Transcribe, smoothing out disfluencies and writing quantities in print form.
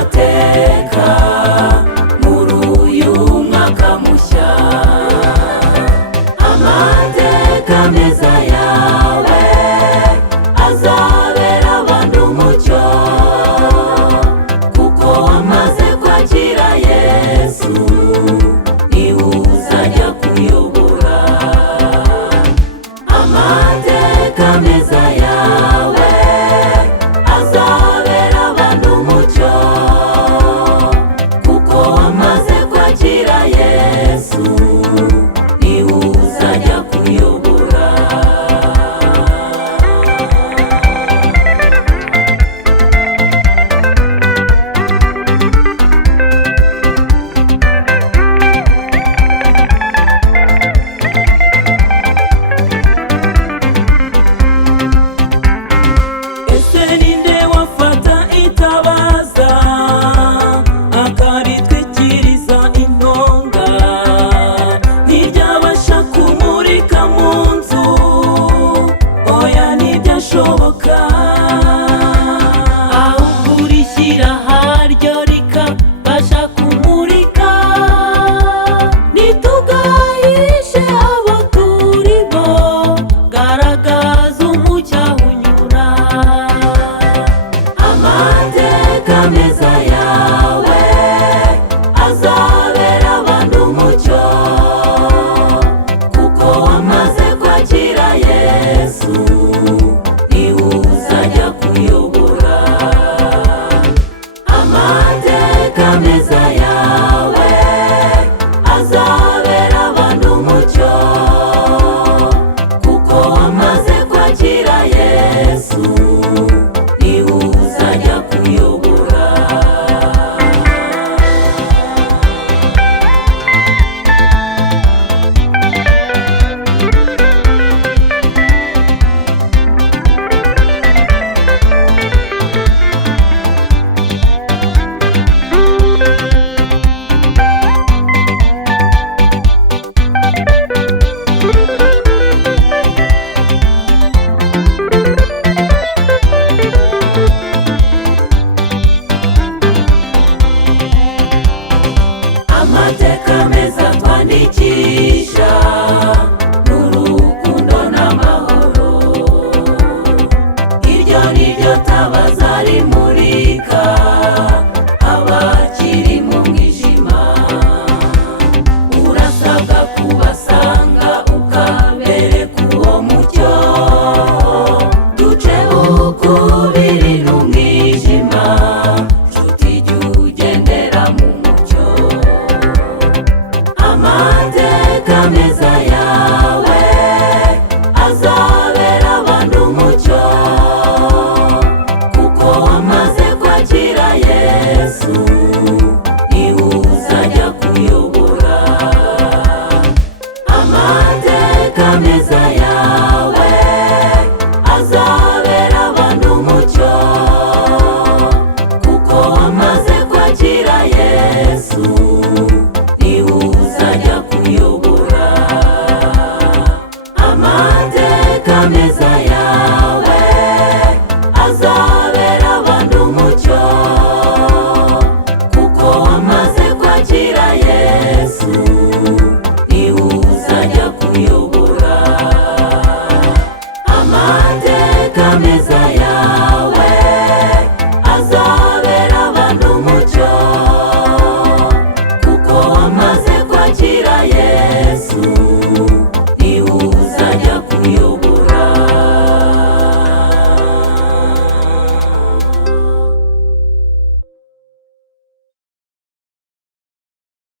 amateka muri uyu mwaka mushya. Amateka meza yawe azabera abantu umucyo, kuko wamaze kwakira Yesu niwe uzajya kuyobora. Amateka meza yawe azabera abantu umucyo, kuko wamaze kwakira Yesu niwe uzajya kuyobora. Ese ninde wafata itabaza akaritwikiriza intonga, ntiryabasha kumurika mu nzu? Oya, ntibyashoboka, ahubwo urishyira haryo rikabasha kumurika. Ntitugahishe abo turimo, garagaza umucyo aho unyura. Amateka meza yawe azabera abantu umucyo, kuko wamaze kwakira Yesu niwe uzajya kuyobora. Amateka meza yawe azabera abantu umucyo, kuko wamaze kwakira Yesu niwe uzajya kuyobora. Amateka meza twandikisha